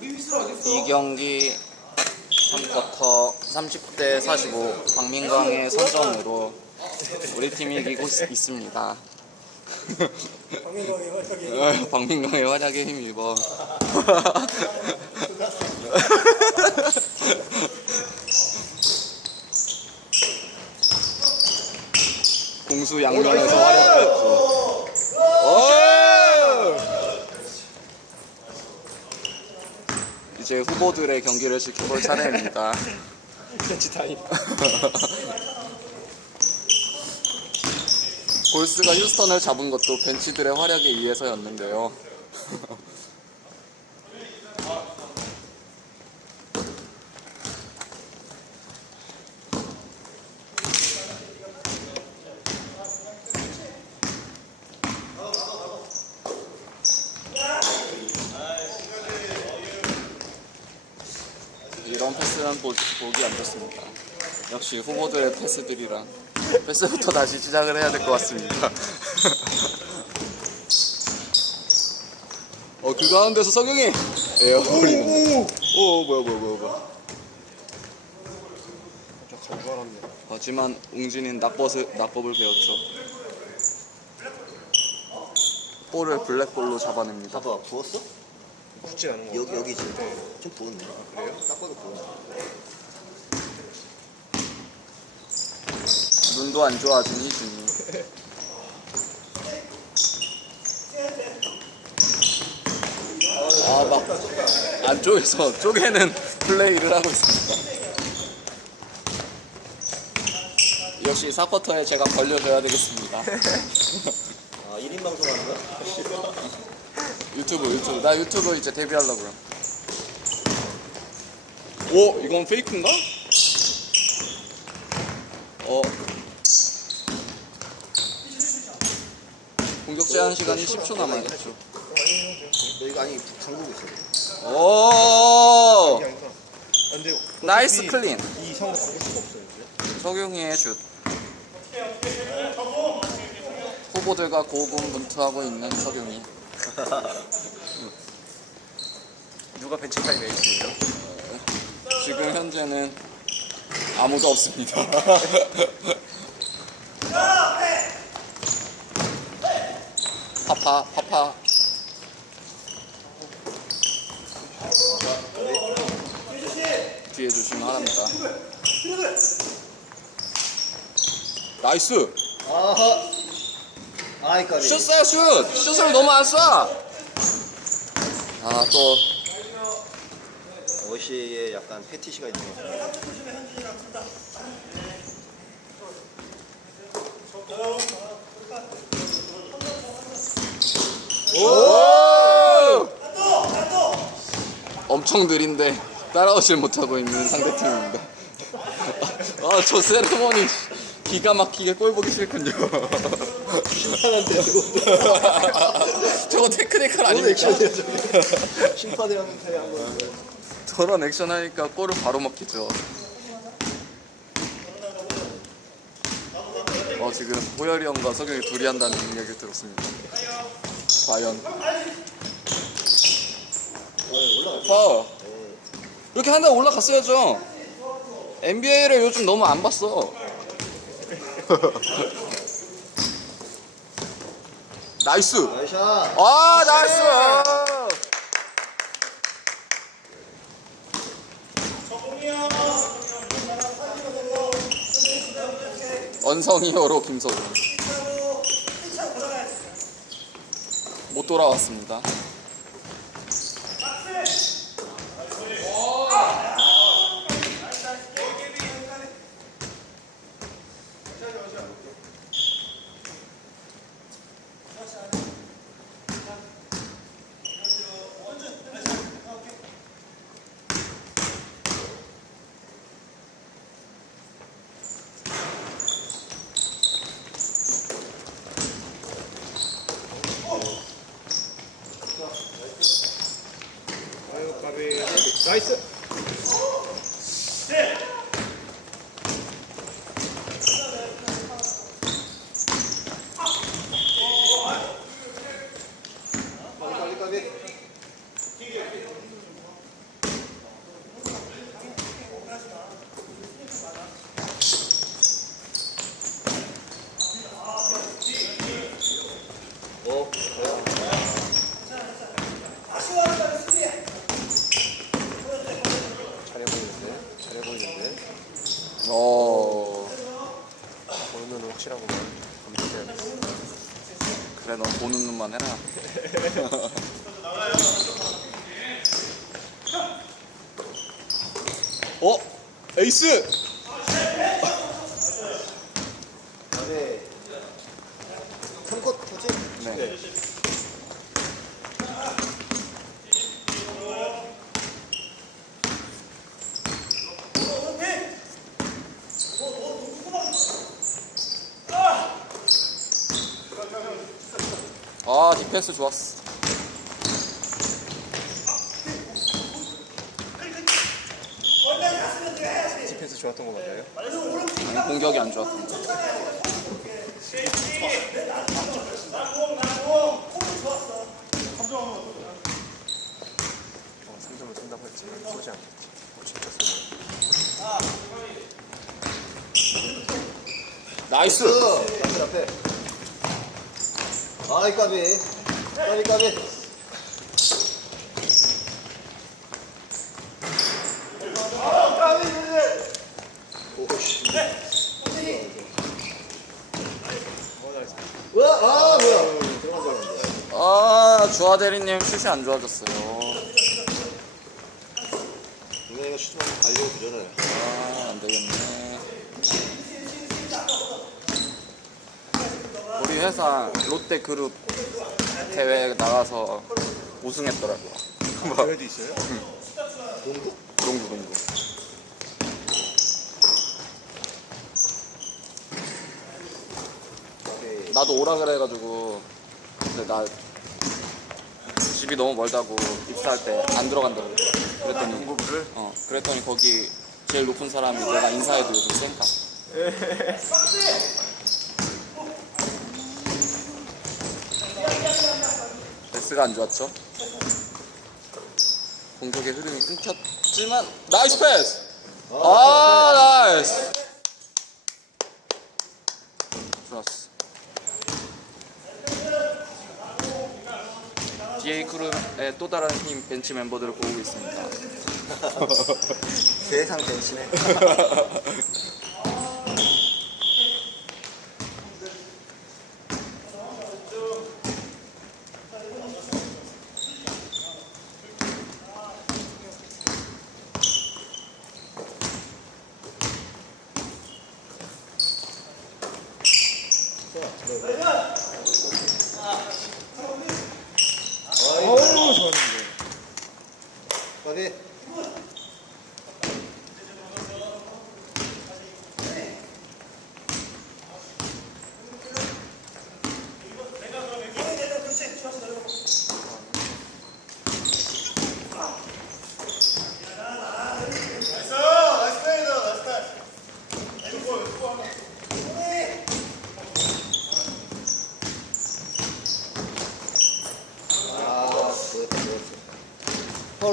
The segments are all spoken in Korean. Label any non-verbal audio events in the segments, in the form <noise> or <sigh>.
이 경기 3쿼터 30대 45 박민광의 선전으로 우리 팀이 이기고 있- 있습니다. 박민광의 활약이 어, 박민광의 활약에 힘입어. 공수 양면에서 활약했죠. 오! 이제 후보들의 경기를 지켜볼 차례입니다. 벤치 타임. 골스가 휴스턴을 잡은 것도 벤치들의 활약에 의해서였는데요. <laughs> 이런 패스는 보, 보기 안 좋습니다. 역시 후보들의 패스들이랑 패스부터 다시 시작을 해야 될 것 같습니다. <laughs> 어, 그 가운데서 석영이 에어볼이 오, 뭐야, 뭐야, 뭐야, 뭐야. 잘 구하랍니다. 하지만 웅진이는 낙법을, 낙법을 배웠죠. 볼을 블랙볼로 잡아냅니다. 봐봐 부었어? 굽지 않은 거. 여기 여기지 좀 부었네 그래요? 딱 봐도 부었네 눈도 안 좋아진 희준이. 아, 막 안쪽에서 <laughs> 쪼개는 플레이를 하고 있습니다. 역시 4쿼터에 제가 벌려줘야 되겠습니다. <laughs> 아 1인 방송 하는 거야? <laughs> 유튜브 유튜브 나 유튜브 이제 데뷔하려고 그래. 오 이건 페이크인가? 어 공격 제한 시간이 10초 남아있죠. 너 이거 아니 잠그고 있어 오. 근데 나이스 클린. 이 상황 바꿀 수가 없어요. 이제. 석용이의 슛. 후보들과 고군분투하고 있는 석용이. <laughs> 누가 벤치 타임 에이스예요? 지금 현재는 아무도 없습니다. <laughs> 파파 파파 뒤에 조심하랍니다. 나이스 아하 아이 까비 슛 쏴, 슛! 슛을 너무 안 쏴! 아, 또, 어시에 약간 패티시가 있는 것 같아 오! 엄청 느린데 따라오질 못하고 있는 상대팀입니다. 아, 저 세레모니 기가 막히게 꼴 보기 싫군요. 심판한테 저거 테크니컬 뭔 아닙니까? 액션이야 저게 심판이한테 한 거야 저런 액션 하니까 골을 바로 먹히죠. 어, 지금 호열이 형과 석영이 둘이 한다는 얘기 들었습니다. 과연. 파울. 이렇게 한대 올라갔어야죠. NBA를 요즘 너무 안 봤어. <laughs> 나이스. 나이샷 아, 나이스. 언성이어로 김석우. 못 돌아왔습니다. 나이스. 빨리 빨리 까비 잘해 보이는데? 잘해 보이는데? 어 보는 눈은 확실하구만. 검색해야겠어. 그래 넌 보는 눈만 해라 어? 에이스! 아 디펜스 좋았어 디펜스 좋았던 거 맞아요? 아니, 공격이 안 좋았던 거 어, 3점을 쓴다고 했지. 쏘지 않겠지. 어, 진짜 쏘네. 나이스! 앞에 앞에. 아이 까비. 까비 까비. 아 뭐야? 들어간 줄 알았는데. 아 주하 대리님 슛이 안 좋아졌어요 이거 슈트만 알려주잖아요. 아 안 되겠네 우리 회사 롯데 그룹 대회 나가서 우승했더라고요 대회도 있어요? 농구 농구 오케이. 나도 오라 그래가지고 근데 나 집이 너무 멀다고 입사할 때 안 들어간다고 그랬더니 농구부를? 어 그랬더니 거기 제일 높은 사람이 내가 인사해도 요즘 쌩까 베스가 안 좋았죠? 공격의 흐름이 끊겼지만 나이스 패스! 아 나이스! 좋았어. DA 그룹의 또 다른 팀 벤치 멤버들을 보고 있습니다. <laughs> 세상 댄시네. <laughs>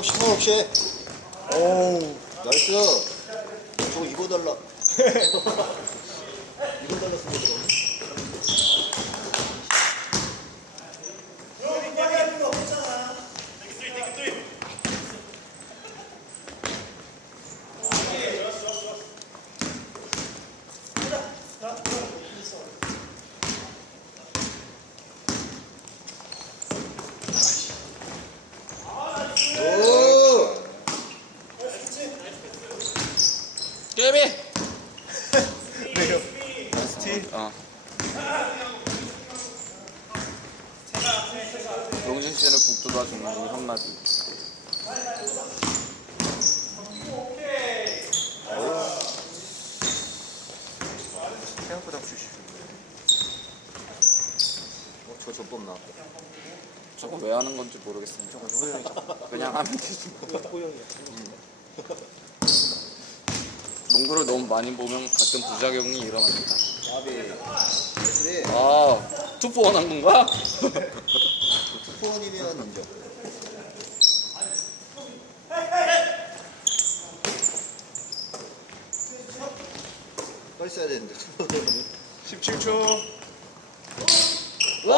없이, 파울 없이. 어우. 나이스. 저거 입어달라. <laughs> 입어달라 쓰면 되거든. 오! 깨비 네요. 스티? 어. 용진 씨를 북두다 주는 중 한마디. 생각보다 슛이 어, 저 전법 나왔다. 저거 왜 하는 건지 모르겠습니다. 저거 호영이죠. 그냥 하면 되지. 호영이야. 농구를 너무 많이 보면 가끔 부작용이 일어납니다. 그래. 아, 투포 원 한 건가? 투포원이면 인정. 빨리 써야 되는데 투포원은 17초. 와,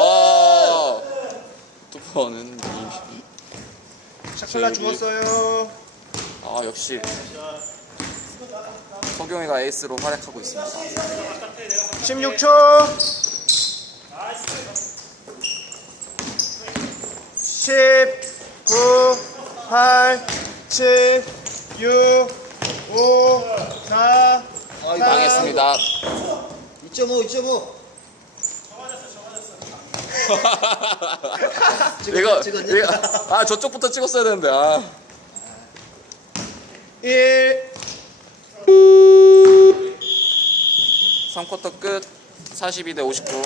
원은 이 샤클라 제비. 죽었어요. 아 역시 석용이가 에이스로 활약하고 있습니다 16초. 10, 9, 8, 7, 6, 5, 4, 아, 망했습니다 2.5, 2.5. 이거 찍었냐? 이거 아 저쪽부터 찍었어야 되는데 아 1. 3쿼터 끝 42 대 59